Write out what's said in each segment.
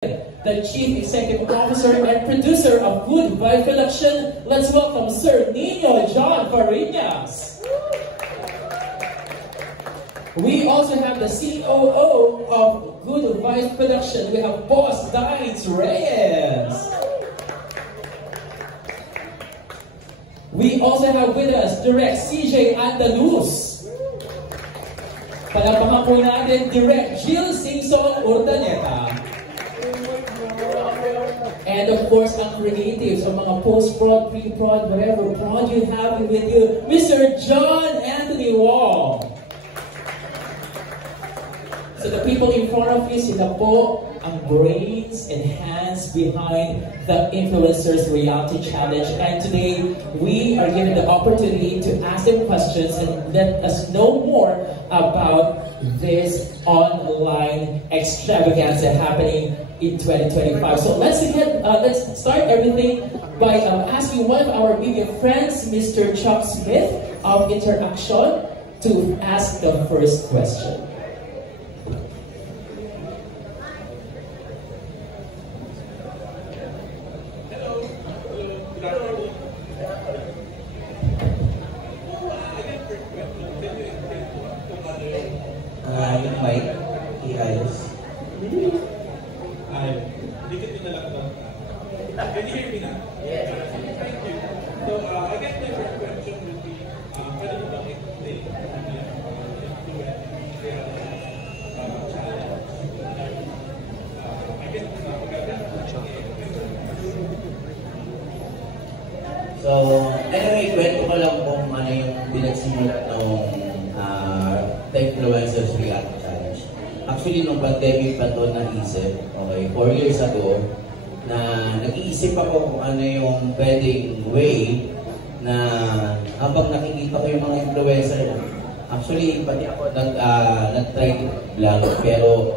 the Chief Executive Officer and Producer of Good Vibe Production. Let's welcome Sir Nino John Farinas. We also have the COO of Good Vibe Production. We have Boss Dides Reyes. We also have with us Direct CJ Andaluz. Palapakan po natin Direct Jill Singson Urdaneta. And of course, ang creatives, ang mga post-prod, pre-prod, whatever prod you have with you, Mr. John Anthony Wong. So the people in front of you, sila po ang brains and hands behind the Influencers Reality Challenge. And today, we are given the opportunity to ask them questions and let us know more about this online extravaganza happening in 2025. So let's start everything by asking one of our media friends, Mr. Chuck Smith of Interaction, to ask the first question. Can you hear me now? Yes. Thank you. So, I guess my first question would be, pwede mo bang explain So, anyway, kwento ko lang kung ano yung pinagsimulan ng The Influencers Reality Challenge. Actually, nung pandemic pa ito naisip, okay, 4 years ago, na nag-iisip ako kung ano yung pwedeng way na habang nakikita ko yung mga influencer, actually pati ako nag-try lang, pero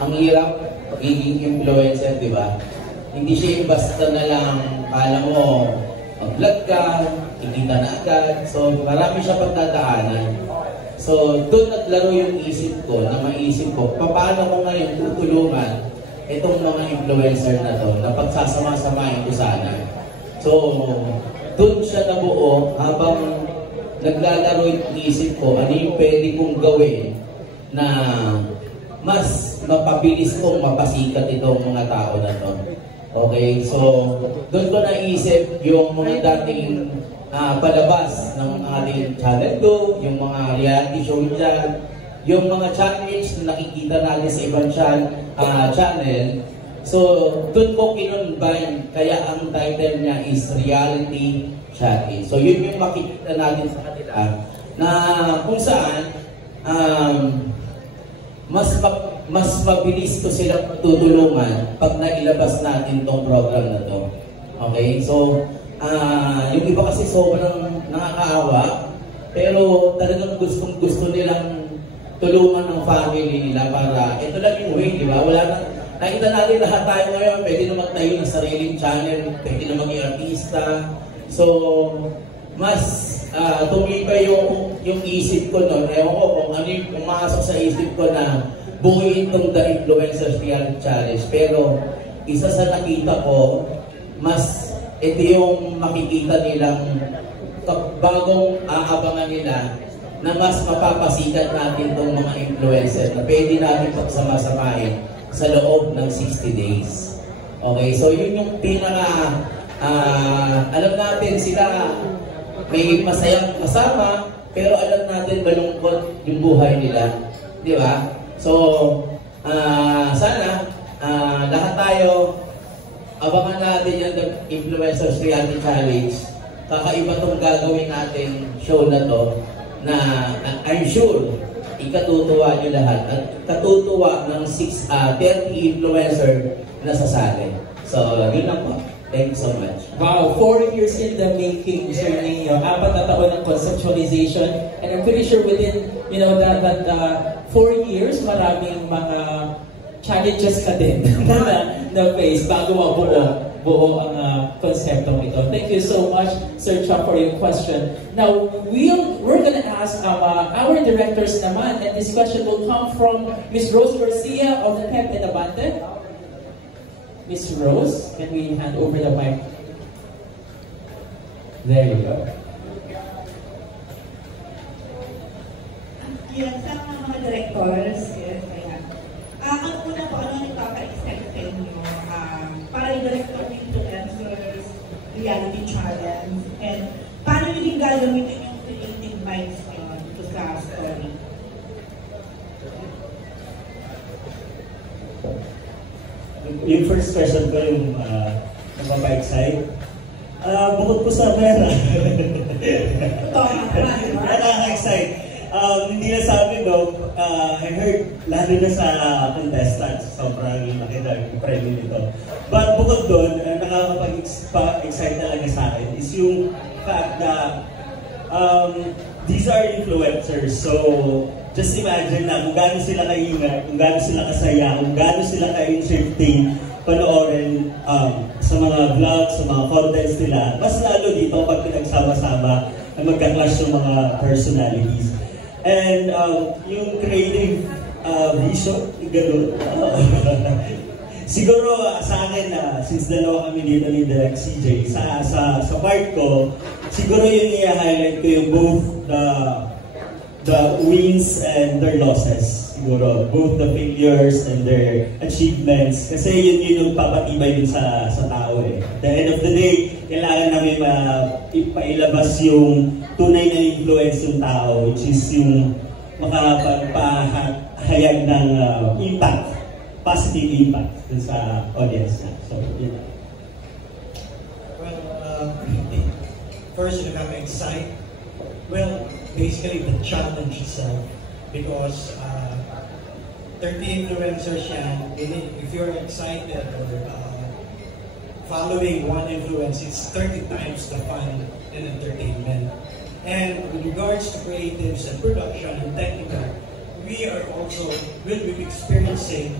ang hirap pagiging influencer, di ba? Hindi siya yung basta na lang kala mo mag-vlog ka, kikita na agad, so marami siya pagdadaanan. So doon naglaro yung isip ko, na maisip ko, paano ko ngayon tutulungan itong mga influencer na to, na pagsasama-samahin ko sana. So, doon siya nabuo habang naglalaro yung isip ko, ano yung pwede kong gawin na mas mapabilis kong mapasikat itong mga tao na to. Okay, so doon ko naisip yung mga dating palabas ng ating channel 2, yung mga reality show dyan, yung mga challenge na nakikita natin sa ibang channel. So, doon ko kinunbayan, kaya ang title niya is Reality Challenge. So, yun yung makikita natin sa kanila na kung saan mas mabilis ko silang tutulungan pag nailabas natin tong program na to. Okay? So, yung iba kasi sobrang nakakaawa, pero talagang gusto nilang tulungan ng family nila para ito lang yung way, di ba? Wala na, nakita natin lahat tayo ngayon, pwede na magtayo ng sariling channel, pwede na maging artista. So, mas tumibay yung isip ko noon. Ewan ko kung ano yung pumasok sa isip ko na buuin itong The Influencers Reality Challenge. Pero, isa sa nakita ko, mas ito yung makikita nilang bagong aabangan nila na mas mapapasikat natin itong mga influencer na pwede natin pagsama-samahin sa loob ng 60 days. Okay, so yun yung pinaka, alam natin sila may masayang kasama, pero alam natin malungkot yung buhay nila. Di ba? So, sana, lahat tayo, abangan natin yung Influencers Reality Challenge. Kakaiba itong gagawin natin show na to, na I'm sure ikatutuwa nyo lahat at katutuwa ng 30 influencer na sasali. So, yun lang po. Thank you so much. Wow, 4 years in the making, Sir Nino. 4 na taon ng conceptualization. And I'm pretty sure within, that 4 years, maraming mga challenges ka din na face bago buo ang konseptong ito. Thank you so much, Sir Chuck, for your question. Now, we're going to ask our directors naman, and this question will come from Ms. Rose Garcia of the PEP and Abante. Miss Rose, can we hand over the mic? There you go. Yes, sa mga directors, yes, ayan. Ang una po, ano nagpapa-expect sa inyo? Para yung director ng influencers, reality challenge, and paano nyo din gagamitin yung creative minds nyo dito sa story? Yung first question ko, yung napapa-excite. Bukod po sa pera. Nakaka-excite. Hindi na sa amin, no? I heard, lalo na sa contestants, sobrang laki na yung premyo nito. But bukod doon, nakakapag-excite talaga sa akin is yung fact na these are influencers. So, just imagine na kung gaano sila kaingat, kung gaano sila kasaya, kung gaano sila ka-interesting panoorin sa mga vlogs, sa mga contents nila. Mas lalo dito pag pinagsama-sama na magka-clash yung mga personalities. And yung creative vision, gano'n. Siguro sa akin, since dalawa kami dito ni Direct CJ, sa part ko, siguro yung i-highlight ko yung both the wins and their losses. Siguro, both the failures and their achievements. Kasi yun yung papatibay din sa tao eh. At the end of the day, kailangan namin ipailabas yung tunay na influence ng tao, which is yung makapagpahayag ng impact, positive impact dun sa audience na. So, yeah. Well, first, you have excite. Well, basically the challenge itself, because 30 influencers yan, if you're excited or following one influence, it's 30 times the fun and entertainment. And with regards to creatives and production and technical, we will be experiencing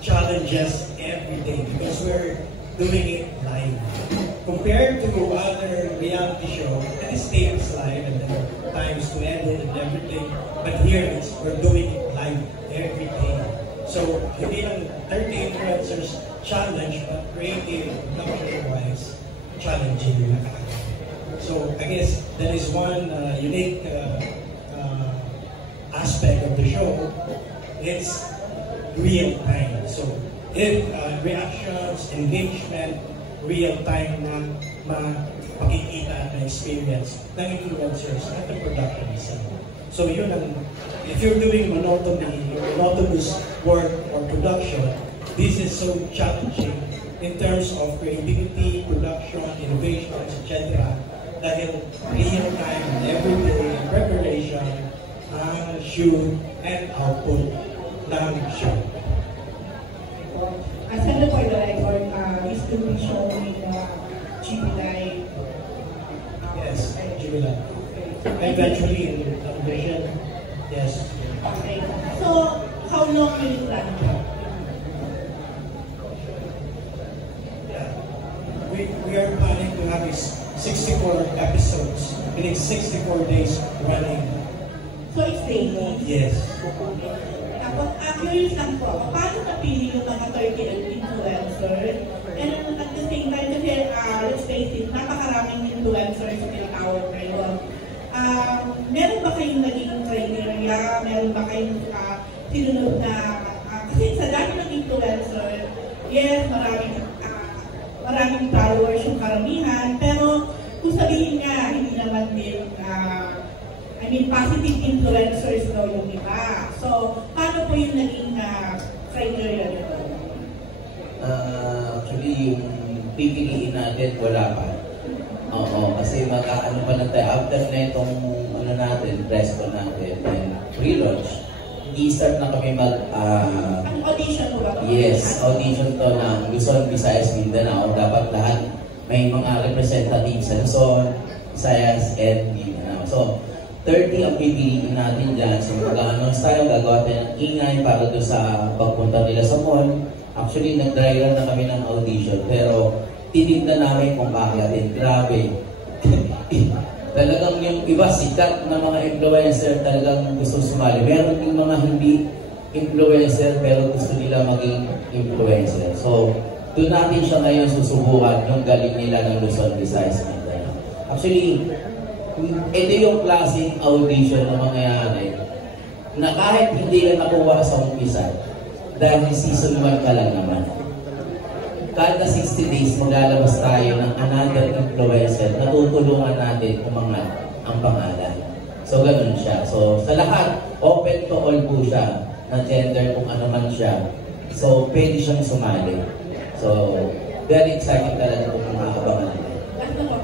challenges every day because we're doing it live. Compared to other reality shows, and it stays live and there are times to edit and everything, but here we're doing it live every day. So, hindi lang 30 influencers challenge, but creative, production-wise, challenging. So, I guess that is one unique aspect of the show. It's real time. So, if reactions, engagement, real time na mapakikita na experience ng influencers at the production itself. So yun ang, if you're doing monotonous work or production, this is so challenging in terms of creativity, production, innovations, etc. Dahil real time and everyday preparation, shoot, and output ng show. As for the record, this will be shown in GB Live. Yes, GB Live. Eventually in television, yes. Okay. So, how long will you plan? Yeah. We are planning to have 64 episodes in 64 days running. So, it's daily? Yes. Tapos, curious lang po, paano napili yung mga 30 influencers? And at the same time, kasi let's face it, napakaraming influencers sa tinatawag ngayon. Meron ba kayong naging criteria? Meron ba kayong sinunod na, kasi sa dami ng influencer, yes, maraming followers yung karamihan, pero kung sabihin nga, hindi naman din, positive influencers daw yung iba. So, paano po yung naging criteria nito? Actually, yung pipiliin natin, wala pa. Oo, kasi mag-ano pa lang tayo. After na itong presto natin, and pre-launch, i-start na kami Ang audition po ba? Yes, audition to ng Luzon, Visayas, Mindanao. Dapat lahat may mga representatives sa Luzon, Visayas, and Mindanao. So, 30 ang pipiliin natin dyan. So, mag-announce tayo, gagawa tayo ng ingay para doon sa pagpunta nila sa mall. Actually, nag-dry run na kami ng audition, pero tinignan namin kung kakayatin. Grabe. Talagang yung iba, sikat na mga influencer talagang gusto sumali. Meron din mga hindi influencer, pero gusto nila maging influencer. So, doon natin siya ngayon susubukan yung galing nila ng Luzon, Visayas, Mindanao. Actually, ito yung klaseng audition na mangyayari na kahit hindi ka nakuha sa umpisa, dahil season 1 ka lang naman. Kada 60 days, maglalabas tayo ng another influencer na tutulungan natin umangat ang pangalan. So, ganun siya. So, sa lahat, open to all po siya na gender kung ano man siya. So, pwede siyang sumali. So, very exciting talaga kung makakabangan nila. Ano po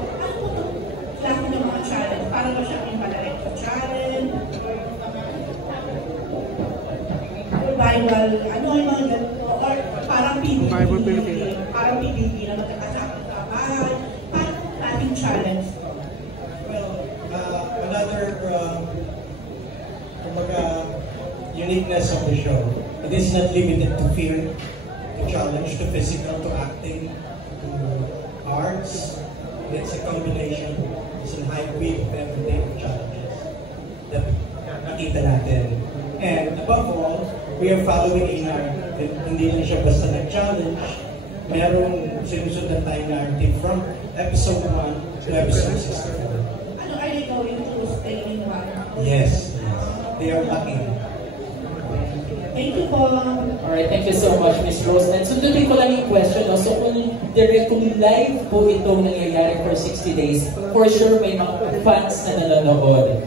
klase ng mga challenge? Para ba siya yung malaki challenge? Survival, ano yung mga ganito? Or parang PBB? Parang PBB na magkakasama sa bahay? Parang klaseng challenge? Well, another uniqueness of the show, it is not limited to fear, to challenge, to physical, to acting, to arts. It's a combination, it's a hybrid of everyday challenges that nakita natin. And above all, we are following hindi lang siya basta nag-challenge, merong sinusundan tayong narrative from episode 1 to episode 64. Ano, are they going to stay in one? Yes, they are lucky. Thank you po. Alright, thank you so much, Ms. Rose. And sundutin ko lang yung question, no? So kung live po itong nangyayari for 60 days, for sure may mga fans na nanonood.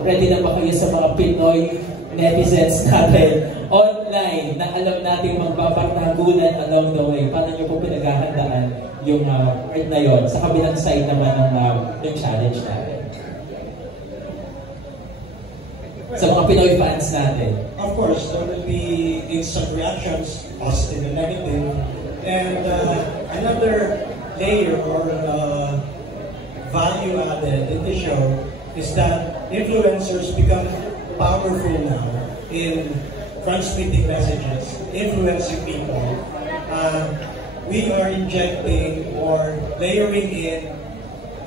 Ready na ba kayo sa mga Pinoy netizens natin online na alam natin magpapatagulan along the way? Paano nyo po pinaghahandaan yung part na yon sa kabilang side naman ng challenge natin? Sa mga Pinoy fans natin. Of course, there will be instant reactions, positive and negative. And another layer or value added in the show is that influencers become powerful now in transmitting messages, influencing people. We are injecting or layering in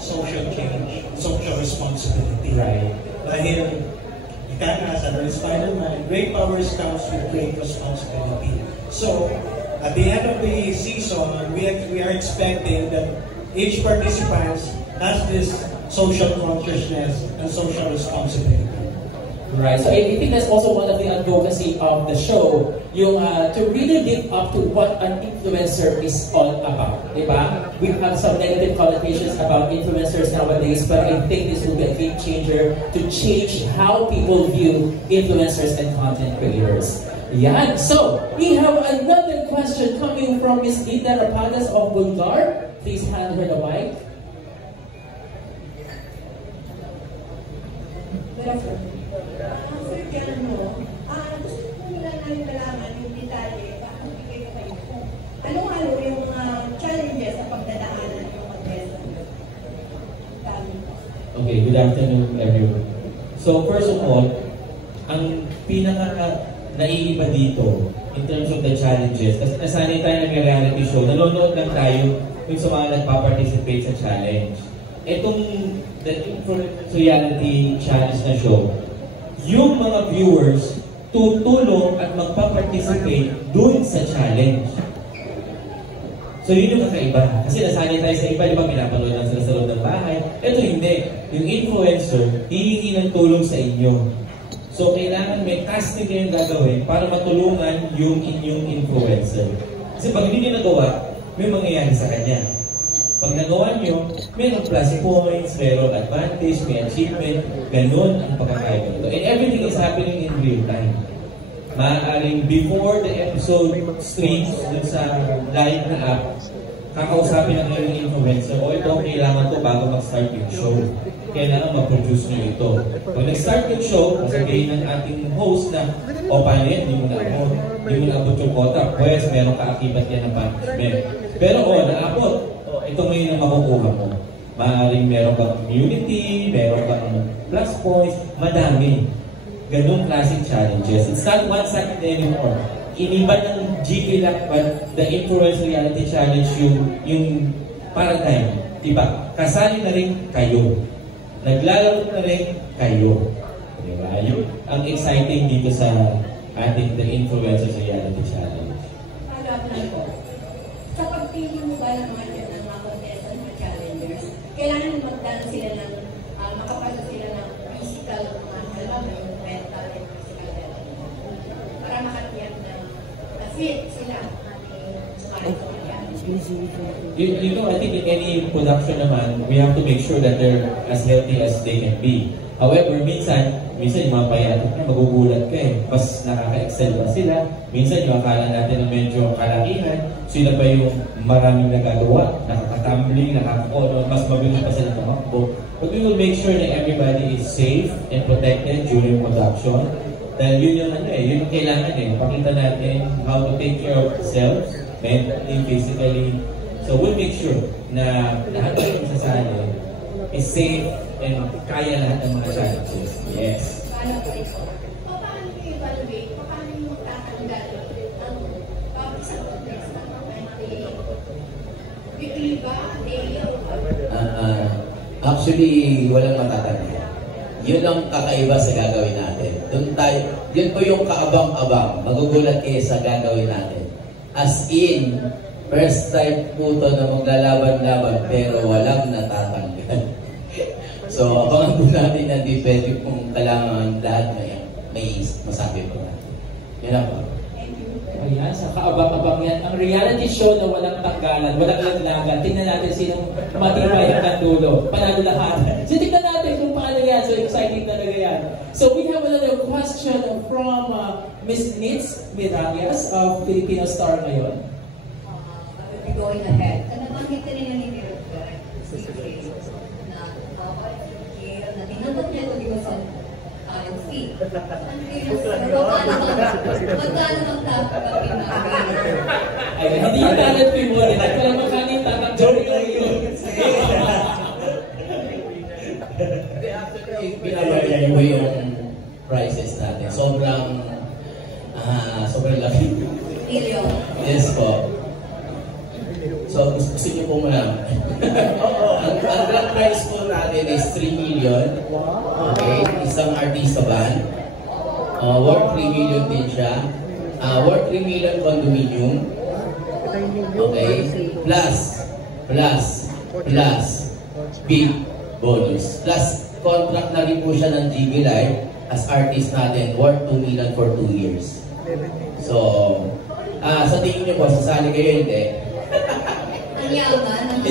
social change, social responsibility. Right. Dahil sabi ni Spider-Man, great powers comes with great responsibility. So, at the end of the season, we are expecting that each participant has this social consciousness and social responsibility. Right. So I think that's also one of the advocacy of the show, yung to really live up to what an influencer is all about. Diba? We have some negative connotations about influencers nowadays, but I think this will be a game changer to change how people view influencers and content creators. Yan. So, we have another question coming from Ms. Linda Rapadas of Bulgar. Please hand her the mic. Good afternoon. Sir Gianno, gusto ko muna namin malaman yung detalye, bakit bigay ko kayo kung ano-ano yung mga challenges sa pagdadaanan yung contestant. Okay, good afternoon everyone. So first of all, ang pinaka naiiba dito in terms of the challenges, kasi nasanay tayo ng reality show, nanonood lang tayo yung sa mga nagpa-participate sa challenge. Itong the reality challenge na show, yung mga viewers tutulong at magpa-participate dun sa challenge. So yun yung kakaiba. Kasi nasanay tayo sa iba, di ba pinapanood lang sila sa loob ng bahay. Ito hindi. Yung influencer, hihingi ng tulong sa inyo. So kailangan may casting kayong gagawin para matulungan yung inyong influencer. Kasi pag hindi nyo nagawa, may mangyayari sa kanya. Pag nagawa nyo, mayroong plus points, mayroong advantage, may achievement, ganun ang pagkakaiba nito. And everything is happening in real time. Maaaring before the episode streams dun sa live na app, kakausapin ang inyong influencer, o ito kailangan to bago mag-start yung show. Kailangan ma-produce nyo ito. Pag nag-start yung show, sasabihin ng ating host na, o paano yan, hindi mo na-abot. Hindi mo na-abot yung quota. Pwes, meron kaakibat yan ng punishment. Pero na-abot. Ito ngayon ang makukuha mo. Maaaring meron kang community, meron kang plus points, madami. Ganung classic challenges. It's not one-sided anymore. Iniba ng GK Lakbat, the Influencer Reality Challenge, yung paradigm. Diba? Kasali na rin kayo. Naglalaro na rin kayo. Diba? Yung ang exciting dito sa ating the Influencer Reality Challenge. pinili mo ba ng mga contestant na challengers? Kailangan magdaan sila ng, makapasa sila ng physical, halimbawa yung mental and physical health. Para makatiyak na fit sila. You know, I think in any production naman, we have to make sure that they're as healthy as they can be. However, minsan yung mga payatot na magugulat ka eh. Mas nakaka-excel ba sila? Minsan yung akala natin na medyo kalakihan, sila pa yung maraming nagagawa, nakakatumbling, mas mabilis pa sila tumakbo. But we will make sure that everybody is safe and protected during production. Dahil yun yung kailangan eh. Pakita natin how to take care of ourselves, mentally, physically. So we'll make sure na lahat ng sasali is safe and kaya lahat ng mga challenges. Yes. Paano nyo evaluate? Paano nyo magtatanggal ang isang contestant ng weekly ba? Daily o Actually, walang matatanggal. Yun ang kakaiba sa gagawin natin. Yun po yung kaabang-abang. Magugulat kayo sa gagawin natin. As in, first time po ito na maglalaban-laban pero walang natatanggal. So, abangan po natin na depende kung kailangan lahat may masabi po natin. Yan ang po. Ayan, sa kaabang-abang yan. Ang reality show na walang tanggalan, walang laglagan. Tingnan natin sinong matibay hanggang dulo. Panalo lahat. So, tingnan natin kung paano yan. So, exciting talaga yan. So, we have another question from Ms. Nitz Miralles of Filipino Star ngayon. I will be going ahead. Nabanggit rin na ni Director na tinanggap niya ito dito sa fee. Magkano magtapagapin na? Ay, hindi yung talent fee mo rin. Ay, pala magkano yung tatanggapin mo yun. Binabayan mo yung prices natin. Sobrang laki. Million. Yes po. So, gusto niyo po malaman. Ang grand prize po natin is 3 million. Okay, isang artista band. Worth 3 million din siya. Worth 3 million condominium. Okay, plus big bonus. Plus, contract na rin po siya ng GB Live as artist natin, worth 2 million for 2 years. So, sa tingin niyo po, sasali kayo hindi? Ang yaman.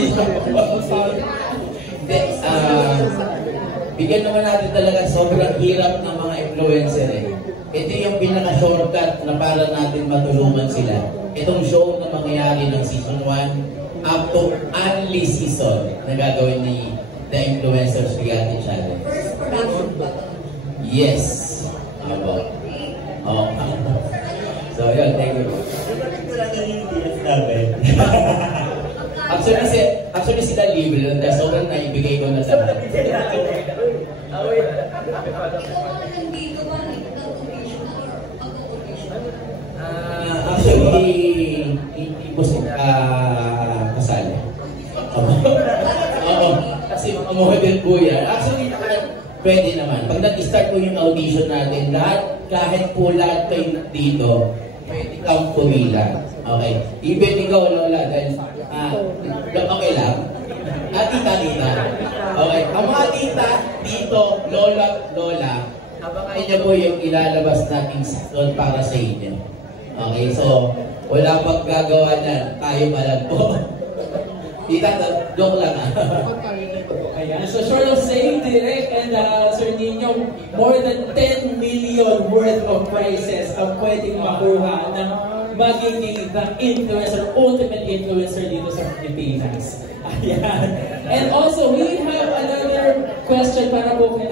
Bigyan naman natin talaga sobrang hirap ng mga influencer eh. Ito yung pinaka-shortcut na para natin matulungan sila. Itong show na mangyayari ng season 1 up to only season na gagawin ni The Influencers Reality Challenge. First production ba? Yes. So yun, thank you. Actually sila libre lang dahil sobrang naibigay ko na sa mga. Ikaw ka nandito ba? Nag-audition or mag-audition? Actually, hindi po sila kasali. Oo. Kasi mga model po yan. Actually, pwede naman. Pag nag-start po yung audition natin, kahit po lahat kayo dito, pwede kang pumila. Okay. Even ikaw, Lola, dahil okay lang. Tita. Okay. Ang mga tita, dito, Lola, abangan niyo po yung ilalabas nating season para sa inyo. Okay, so, wala pang gagawa na. Tayo pa lang po. Tita, joke lang Ayan, so short of saying, Direk and Sir Nino, more than 10 million worth of prizes ang pwedeng makuha ng magiging the influencer, ultimate influencer dito sa Pilipinas. Ayan. And also, we have another question para po kay